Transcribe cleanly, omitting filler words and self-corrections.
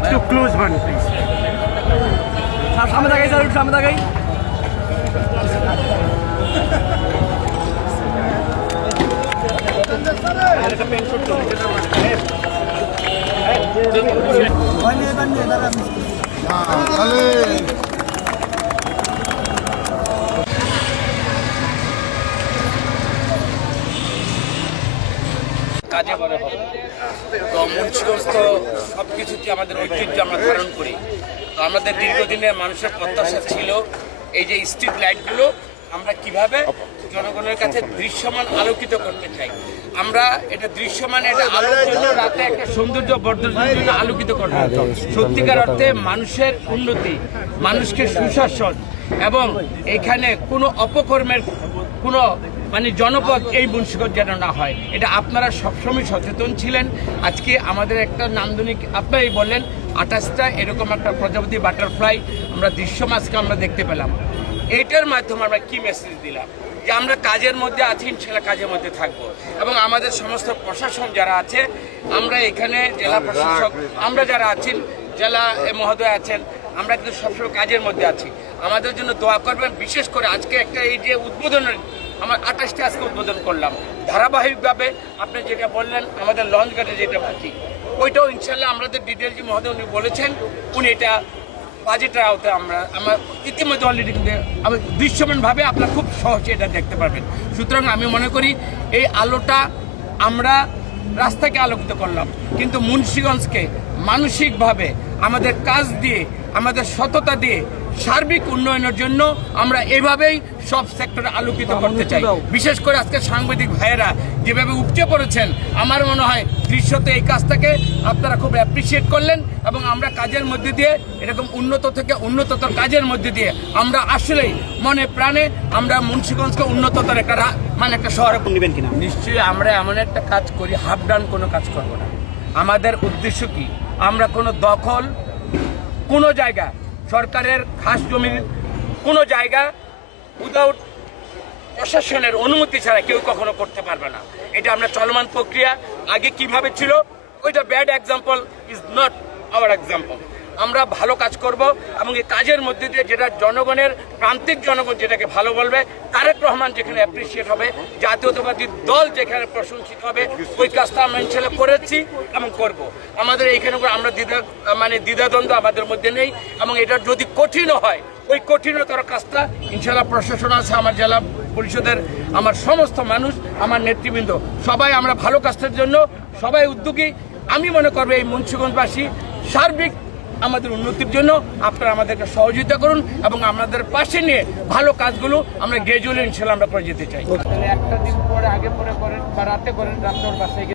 একটু close bun please. সামনে তাকাই স্যার, সামনে তাকাই। কাজে বড় হবে। তো মুন্সিগঞ্জ তো সব কিছুতে আমাদের ঐতিহ্য আমরা ধারণ করি। তো আমাদের দীর্ঘদিনের মানুষের প্রত্যাশা ছিল এই যে স্ট্রিট লাইটগুলো আমরা কিভাবে জনগণের কাছে দৃশ্যমান আলোকিত করতে চাই। আমরা এটা দৃশ্যমান, এটা আলোর জন্য রাতে একটা সৌন্দর্য বর্ধনের জন্য আলোকিত করব। সত্যিকার অর্থে মানুষের উন্নতি, মানুষকে সুশাসন এবং এখানে কোনো অপকর্মের কোনো জনপদ এই মুন্সিগঞ্জ যেন না হয়, এটা আপনারা সবসময় সচেতন ছিলেন। আজকে আমাদের একটা নান্দনিক, আপনারাই বললেন 28টা এরকম একটা প্রজাপতি বাটারফ্লাই আমরা দৃশ্যমান আজকে আমরা দেখতে পেলাম। এইটার মাধ্যমে আমরা কি মেসেজ দিলাম যে আমরা কাজের মধ্যে আছি, ইনশাল্লাহ কাজের মধ্যে থাকবো। এবং আমাদের সমস্ত প্রশাসন যারা আছে, আমরা এখানে জেলা প্রশাসক, আমরা যারা আছেন, জেলা মহোদয় আছেন, আমরা কিন্তু সবসময় কাজের মধ্যে আছি। আমাদের জন্য দোয়া করবেন। বিশেষ করে আজকে একটা এই যে উদ্বোধনের আমার 28টা আজকে উদ্বোধন করলাম, ধারাবাহিকভাবে আপনি যেটা বললেন আমাদের লঞ্চ ঘাটে যেটা বাকি, ওইটাও ইনশাল্লাহ আমাদের ডিটেল যে মহোদয় উনি বলেছেন, উনি এটা বাজেটের আওতায় আমার ইতিমধ্যে অলরেডি কিন্তু আমি দৃশ্যমানভাবে আপনারা খুব সহজে এটা দেখতে পারবেন। সুতরাং আমি মনে করি এই আলোটা আমরা রাস্তাকে আলোকিত করলাম, কিন্তু মুন্সিগঞ্জকে মানসিকভাবে আমাদের কাজ দিয়ে, আমাদের সততা দিয়ে সার্বিক উন্নয়নের জন্য আমরা এভাবেই সব সেক্টরে আলোকিত করতে চাই। বিশেষ করে আজকে সাংবাদিক ভাইয়েরা যেভাবে উপচে পড়েছেন, আমার মনে হয় দৃশ্যতে এই কাজটাকে আপনারা খুব অ্যাপ্রিসিয়েট করলেন এবং আমরা কাজের মধ্যে দিয়ে এরকম উন্নত থেকে উন্নততর কাজের মধ্যে দিয়ে আমরা আসলেই মনে প্রাণে আমরা মুন্সিগঞ্জকে উন্নততর একটা শহরে নেবেন কিনা। নিশ্চয়ই আমরা এমন একটা কাজ করি, হাফ ডান কোনো কাজ করবো না। আমাদের উদ্দেশ্য কি, আমরা কোনো দখল, কোনো জায়গা সরকারের খাস জমির কোনো জায়গা উইদাউট প্রশাসনের অনুমতি ছাড়া কেউ কখনো করতে পারবে না। এটা আমরা চলমান প্রক্রিয়া। আগে কিভাবে ছিল ওইটা bad example, is not our example. আমরা ভালো কাজ করব এবং এই কাজের মধ্যে দিয়ে যেটা জনগণের, প্রান্তিক জনগণ যেটাকে ভালো বলবে, তারেক রহমান যেখানে অ্যাপ্রিসিয়েট হবে, জাতীয়তাবাদী দল যেখানে প্রশংসিত হবে, ওই কাজটা আমরা ইনশাল্লাহ করেছি এবং করব। আমাদের এইখানে আমরা দ্বিধাদ্বন্দ্ব আমাদের মধ্যে নেই এবং এটা যদি কঠিনও হয়, ওই কঠিনতর কাজটা ইনশাল্লাহ প্রশাসন আছে, আমার জেলা পরিষদের আমার সমস্ত মানুষ, আমার নেতৃবৃন্দ, সবাই আমরা ভালো কাজটার জন্য সবাই উদ্যোগী। আমি মনে করবো এই মুন্সিগঞ্জবাসী সার্বিক আমাদের উন্নতির জন্য আপনারা আমাদেরকে সহযোগিতা করুন এবং আমাদের পাশে নিয়ে ভালো কাজগুলো আমরা গ্রাজুয়ালি ইনশাল্লাহ আমরা করে যেতে চাই। একটা দিন পরে আগে পরে করেন বা রাতে করেন, রাত্রে বাসায়